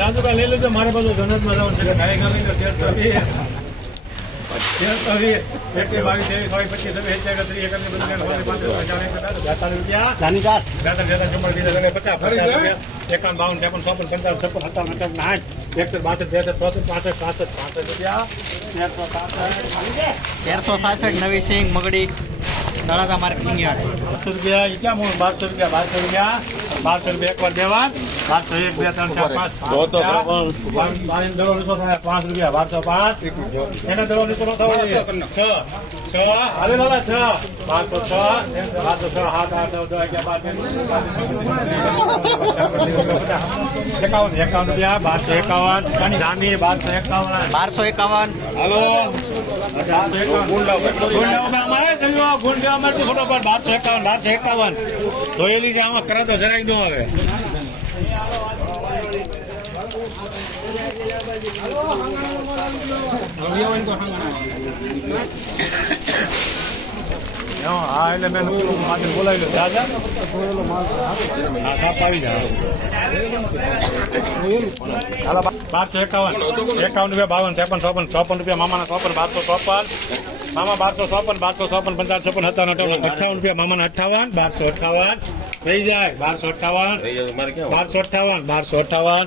રાજુભાઈ લઈ લેજો મારે પાછું જનતમાં જવાનું છે કાંઈ ગામી તો તેર એકાવન બાવન ત્રેપન ચોપન પંચાવન છપ્પન સત્તાવન અઠાવન આઠ એકસો બાસઠ ત્રેસઠ ચોસઠ પાસઠ પાસઠ પાસઠ રૂપિયા. તેરસો સાસઠ. નવી સિંગ મગડી દળાતા માર્કેટિંગ યાર્ડ. બસો રૂપિયા ક્યાં બારસો રૂપિયા બારસો રૂપિયા. બારસો રૂપિયા એકવાર દેવા બારસો એક બે ત્રણ ચાર પાંચ બાવીસ દડો લીસો થાય પાંચ રૂપિયા બારસો પાંચ એને દડો લીસો નો થવો જોઈએ છ છ હવે લાલા છ બારસો છ બારસો છ સાત આઠ નવ દસ અગિયાર બાર એકાવન એકાવન રૂપિયા બારસો એકાવન જાની બારસો એકાવન બારસો એકાવન હલો બારસો એકાવન બારસો એકાવન ધોયેલી છે આમાં કરંતો જરાય ન આવે હા એટલે મેં બોલાવી લો દાદા સાપ આવી જાય બારસો એકાવન એકાવન રૂપિયા બાવન ત્રેપન ચોપન ચોપન રૂપિયા મામાના ચોપન બારસો ચોપન મામા, બારસો ચોપન બારસો ચોપન પંચાવન, છપ્પન હતા અઠાવન રૂપિયા મામાના અઠાવન બારસો અઠાવન થઈ જાય બારસો અઠાવન બારસો અઠાવન બારસો અઠાવન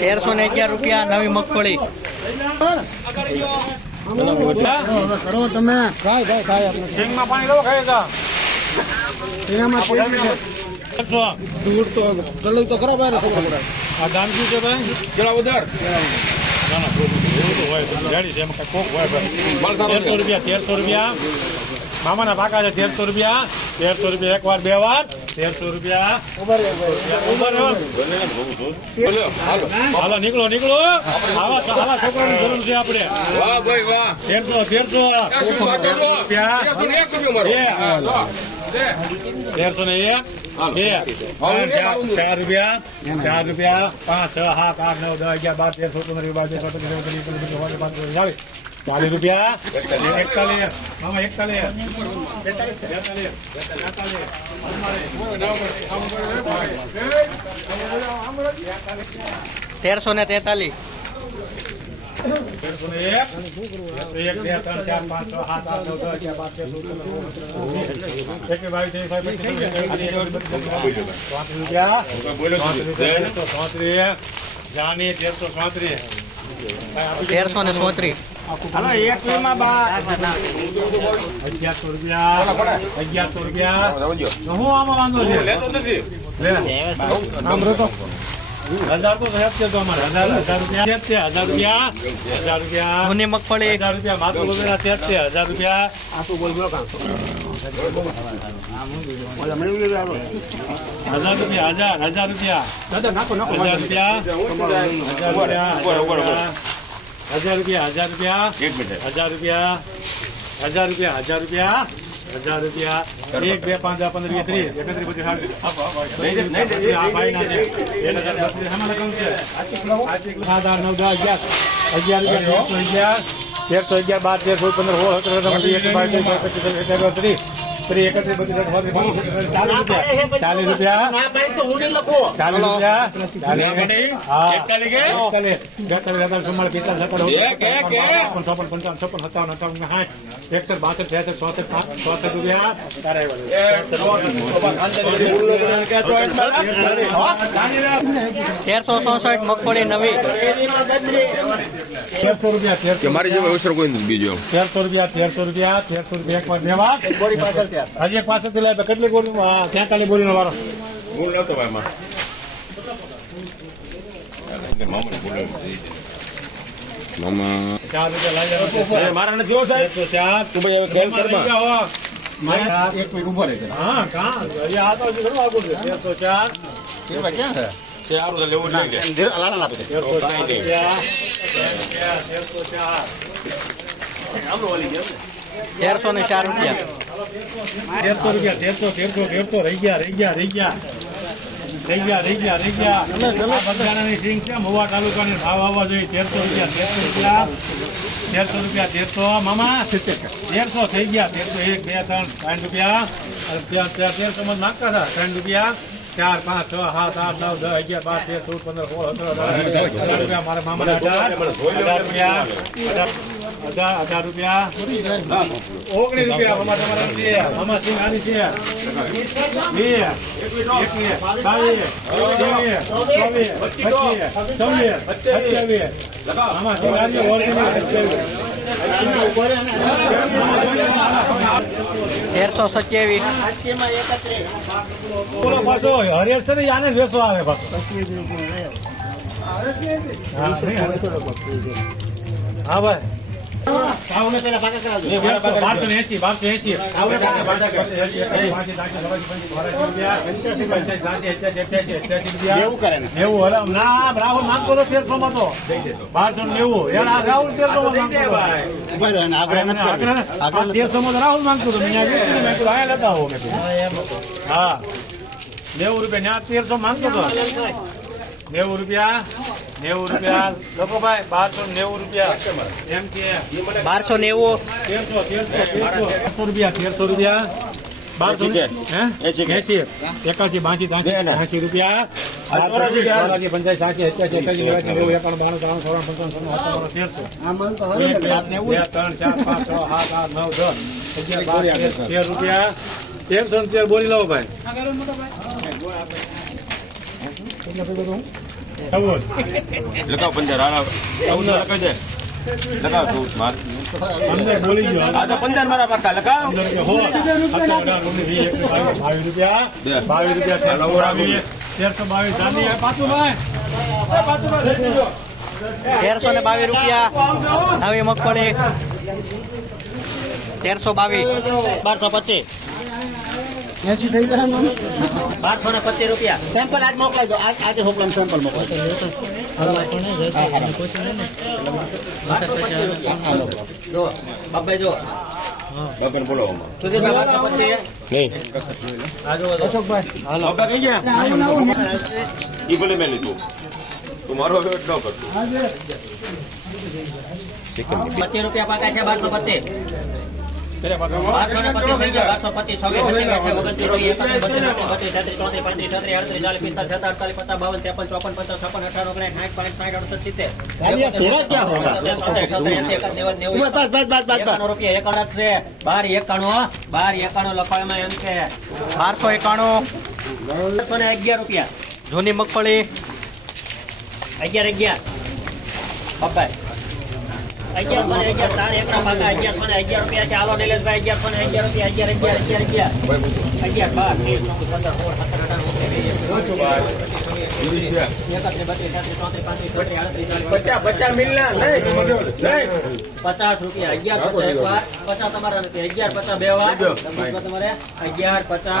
તેરસો ને અગિયાર રૂપિયા નવી મગફળી. કરો તમે. પાણી દૂર તો ચલો આ દામ છે ભાઈ? જરા વધાર. ના તો હોય ગાડી છે એમાં કોક હોય ભાઈ. તેરસો રૂપિયા તેરસો રૂપિયા. મામાના પાકા છે તેરસો રૂપિયા. તેરસો રૂપિયા એક વાર બે વાર. તેરસો રૂપિયા. હાલો. નીકળો નીકળો. આવા આવા છોકરાની જરૂર છે આપણે. તેરસો તેરસો. રૂપિયા. તેરસો ને એક ચાર રૂપિયા. ચાર રૂપિયા. પાંચ છ સાત આઠ નવ દસ અગિયાર બાર તેરસો પંદર બાર તેર ચૌદ પંદર ચાલીસ રૂપિયા એકતાલીસ મામા એકતાલીસ બેતાલીસ તેરસો ને તેતાલીસ તેરસો ને સોત્રીસ રૂપિયા. હજાર રૂપિયા. હજાર રૂપિયા. મગફળી. હજાર રૂપિયા. માથું હજાર રૂપિયા. આટલું રૂપિયા હજાર હજાર રૂપિયા. હજાર રૂપિયા. હજાર રૂપિયા. હજાર રૂપિયા હજાર રૂપિયા. એક મિનિટ હજાર રૂપિયા હજાર રૂપિયા હજાર રૂપિયા. હજાર રૂપિયા. એક બે પાંચ હજાર પંદર ત્રીસ. એકત્રીસ બધી અગિયાર નવ દસ. અગિયાર. અગિયાર રૂપિયા એકસો અગિયાર. બાર તેર સો પંદર સોળ સત્તર ત્રીસ ફરી એકત્રે બધું ચાલીસ રૂપિયા. ચાલીસ રૂપિયા. એકસો બાસઠ છેસઠ ચોસઠ ચોસઠ રૂપિયા. તેરસો ચોસઠ મગફળી નવી. તેરસો રૂપિયા મારી જેવા બીજો. તેરસો રૂપિયા તેરસો રૂપિયા તેરસો રૂપિયા. એક વાર દેવા. હતા હજી એક પાસેથી લાવ્યા કેટલી બોરી ત્યાં કાલે બોરીનો વારો. હું નતો તું ભાઈ હવે કેમ કરવા? મારા રૂપિયા. તેરસો રૂપિયા તેરસો રહી ગયા રહી ગયા રહી ગયા રહી ગયા રહી ગયા રહી ગયા આ સિંગ છે મહુવા તાલુકાની ભાવ આવવા જોઈએ તેરસો રૂપિયા તેરસો રૂપિયા તેરસો રૂપિયા તેરસો મામા તેરસો થઈ ગયા તેરસો એક બે ત્રણ ત્રણ રૂપિયા તેરસો માં માગતા હતા ત્રણ રૂપિયા ચાર પાંચ છ સાત આઠ નવ દસ અગિયાર બાર તેર ચૌદ પંદર સોળ સત્તર રૂપિયા મારા મામા રૂપિયા અઢાર અઢાર રૂપિયા ઓગણીસ રૂપિયા મામા છે બે એકવીસ બાવીસ ત્રેવીસ ચોવીસ સત્યાવીસ મામા સિંહ આની ઓરિજિનલ તેરસો સત્યાવીસ બોલો ને આને જ આવે હા, ને બારસો એસી નેવું હરામ ના. રાહુલ માંગતો તો તેરસો માં તો બારસો ને નેવું. યાર આ રાહુલ તેરસો માં માંગતો તેરસો માં તો રાહુલ માંગતો હતો મેં ત્યાં મેં કીધું આયા લેતા આવો હા નેવું રૂપિયા. ત્યાં તેરસો માંગતો હતો નેવું રૂપિયા. નેવું રૂપિયા લખો ભાઈ બારસો નેવું રૂપિયા. એમ કે. બારસો નેવું. તેરસો તેરસો રૂપિયા તેરસો રૂપિયા. બારસો એંસી એકાસી બાસી એસી રૂપિયા. પંચાસી સાસી અઠ્યાસી એકાસી નેવાસી નેવું એકાણું બાણું ત્રાણું ચોરાણું પંચાવન છન્નું તેરસો. ત્રણ ચાર પાંચ છ સાત આઠ નવ દસ. અગિયાર બાર તેર તેર રૂપિયા. તેરસો ને તેર બોલી લો ભાઈ. ચૌદ. લખાવ પંદર હારા ચૌદ લખાઈ દે લખાવ ચૌદમાં પંદર બોલી ગયો. આ તો પંદર મારા પાકા એકવીસ, બાવીસ, રૂપિયા. બાવીસ રૂપિયા તેરસો બાવીસ. પાછું પાછું. તેરસો ને બાવીસ રૂપિયા. નવી મગફળી. તેરસો બાવીસ. બારસો પચીસ. એસી થઈ જાય મને બારસો ને પચીસ રૂપિયા. સેમ્પલ આજ મોકલાઈ દો. આજ આજે હોકલામ સેમ્પલ મોકલાઈ દો બાબાઈ જો. સુધી નહીં. અશોકભાઈ. બાબા કઈ ગયા? આવું ને આવું ઈ ભલે મેં લીધું. તું મારો ન કરતો. પચીસ રૂપિયા પાકા છે બારસો પચીસ. બાર એકાણું બાર એકાણું લખવામાં એમ છે બારસો એકાણું બારસો ને અગિયાર રૂપિયા જૂની મગફળી અગિયાર અગિયાર પપ્પાઈ અગિયારસો ને અગિયાર ચાર એકડા પાકા અગિયાર ને અગિયાર રૂપિયા છે હાલો નિલેશભાઈ અગિયારસો ને અગિયાર રૂપિયા અગિયાર અગિયાર અગિયાર અગિયાર અગિયાર બાર તેર ચૌદ પંદર સોળ સત્તર અઢાર પચાસ રૂપિયા અગિયાર પચાસ. એક વાર પચાસ તમારા નથી અગિયાર પચાસ બે વાર તમારે અગિયાર પચાસ.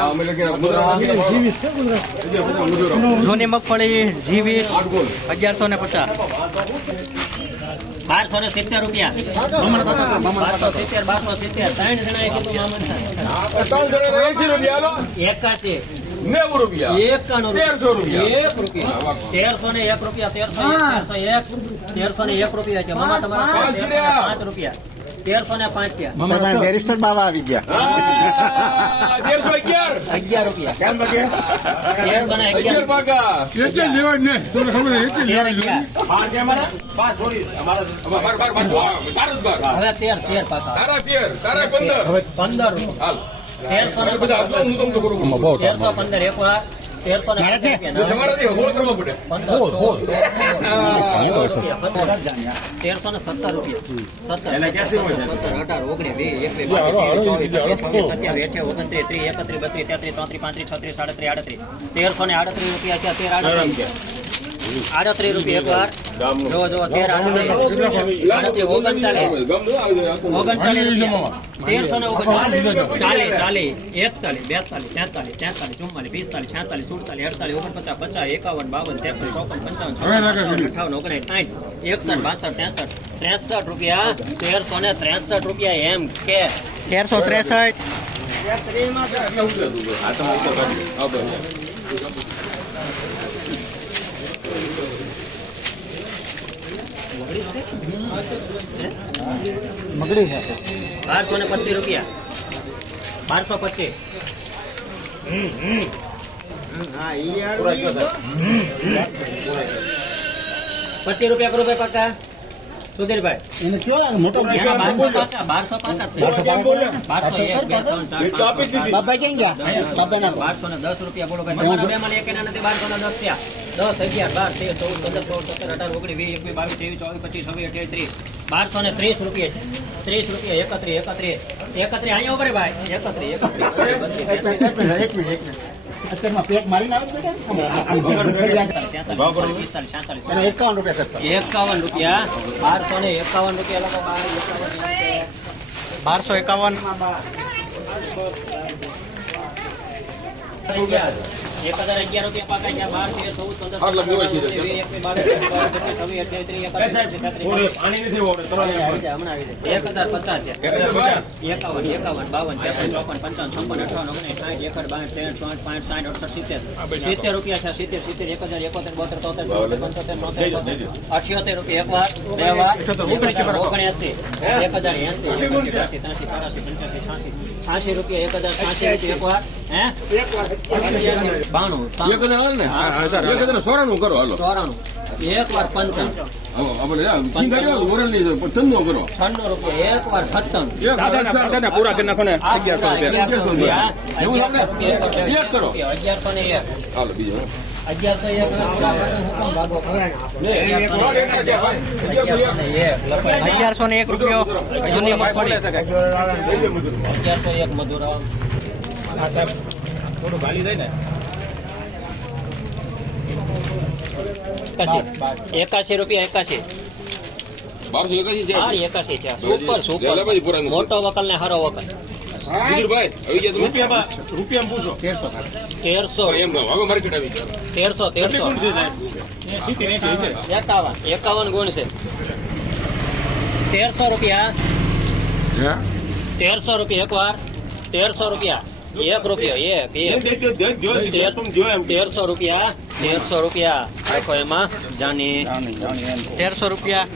જૂની મગફળી જીવીસ અગિયારસો ને પચાસ. બારસો ને સિત્તેર રૂપિયા. બારસો સિત્તેર બારસો સિત્તેર. ત્રણ જણાએ કીધું મામા એકાસી નેવું રૂપિયા. એકાણું તેરસો રૂપિયા. એક રૂપિયા. તેરસો ને એક રૂપિયા તેરસો તેરસો એક. તેરસો ને એક રૂપિયા છે. મામા તમારા પાંચ રૂપિયા. તેરસો ને પાંચ બેરિસ્ટર બાબા આવી ગયા. તેરસો અગિયાર. અગિયાર રૂપિયા. પંદર. પંદર. હું તમને કરું પંદર એક વાર. તેરસો ને તેરસો સત્તર રૂપિયા. સત્તર અઢાર ઓગણીસ એકવીસ ઓગણત્રીસ ત્રીસ એકત્રીસ બત્રીસ તેત્રીસ ચોત્રીસ પાંત્રીસ છત્રીસ સાડત્રીસ આડત્રીસ તેરસો ને આડત્રીસ રૂપિયા છે તેર આડત્રીસ આડત્રીસ રૂપિયા એક વાર. જો જો તેર આડત્રીસ. ઓગણચાલીસ. ઓગણચાલીસ રૂપિયા. તેરસો ને ઓગણચાલીસ. ચાલીસ ચાલીસ એકતાલીસ બેતાલીસ તેતાલીસ તેતાલીસ ચુમ્માલીસ પિસ્તાલીસ છેતાલીસ સુડતાલીસ અડતાલીસ ઓગણપચાસ પચાસ એકાવન બાવન ત્રેપન ચોપન પંચાવન છપ્પન અઠાવન ઓગણીસ સાઠ એકસઠ બાસઠ ત્રેસઠ ત્રેસઠ રૂપિયા તેરસો ને ત્રેસઠ રૂપિયા એમ કે. તેરસો ત્રેસઠ. મગડી છે બારસો ને પચીસ રૂપિયા. બારસો પચીસ. પચીસ રૂપિયા કરો ભાઈ પાકા. સુધીરભાઈ. એને કયો લાગે મોટો બારસો પાકા બારસો છે. બારસો એક બે ત્રણ ચાર પાંચ, છ, સાત, બાપા કેમ ગયા? બારસો ને દસ રૂપિયા બોલો ભાઈ. તમારા બે માં એક એના નથી બારસો ને દસ થયા. દસ અગિયાર બાર તેર ચૌદ પંદર સોળ સત્તર અઢાર ઓગણીસ વીસ એકવીસ બાવીસ ત્રેવીસ ચોવીસ પચીસ છવ્વીસ અઠ્યાવીસ ત્રીસ બારસો ને ત્રીસ રૂપિયા છે. ત્રીસ રૂપિયા એકત્રીસ એકત્રીસ. એકત્રીસ અહીંયા ઉભરે ભાઈ. એકત્રીસ એકાવન રૂપિયા બારસો ને એકાવન રૂપિયા બારસો એકાવન. એક હજાર અગિયાર રૂપિયા પાકા ગયા બાર તેર ચૌદ પંદર આટલા સત્તર, પીવાય છે. અઢાર, ઓગણીસ, વીસ, એકવીસ, બાવીસ, ત્રેવીસ, ચોવીસ, પચીસ, છવ્વીસ, અઠ્યાવીસ, ત્રીસ, એકત્રીસ, બત્રીસ, તેત્રીસ, પાણી નથી વાવડે તમારે આવી જાય, હમણાં આવી જાય. એક હજાર પચાસ થયા. એકાવન એકાવન બાવન ત્રેપન ચોપન પંચાવન છપ્પન અઠાવન ઓગણીસ સાઠ એકડ બાર ત્રેસઠ ચોસઠ પાંચ સાઠ અડસઠ સિત્તેર સિત્તેર રૂપિયા છે સિત્તેર સિત્તેર એક હજાર એકોતેર બોતેર તોતેર ચોતેર પંચોતેર બોતેર બોતેર અઠ્યોતેર રૂપિયા એક વાર બે વાર ઓગણએસી એક હજાર એસી એકાસી બ્યાસી ત્યાસી ચોરાસી પંચ્યાસી છ્યાસી છ્યાસી રૂપિયા એક હજાર છ્યાસી રૂપિયા એક વાર હે અઠ્યાસી, બાણું એક હજાર ને? એક હજાર સોરાનું કરો હાલો. વાર રૂપિયા એક વાર સત્તન દાદા પૂરા કરી નાખો ને અગિયારસો રૂપિયા. એવું લાગે? એક. અગિયારસો હાલો ને એકાશી. એકાશી રૂપિયા એકાશી. બારસો છે. હા એકાશી છે. સુપર સુપર પૂરા મોટો વકલ. ને હારો વકલ વિદુરભાઈ આવી ગયા તમે? તેરસો તેરસો. એકાવન. એકાવન ગુણ છે. તેરસો રૂપિયા. તેરસો રૂપિયા એક વાર તેરસો રૂપિયા. એક રૂપિયો એક એક. તેર- તેરસો રૂપિયા તેરસો રૂપિયા. દેખો એમાં. જાની. તેરસો રૂપિયા.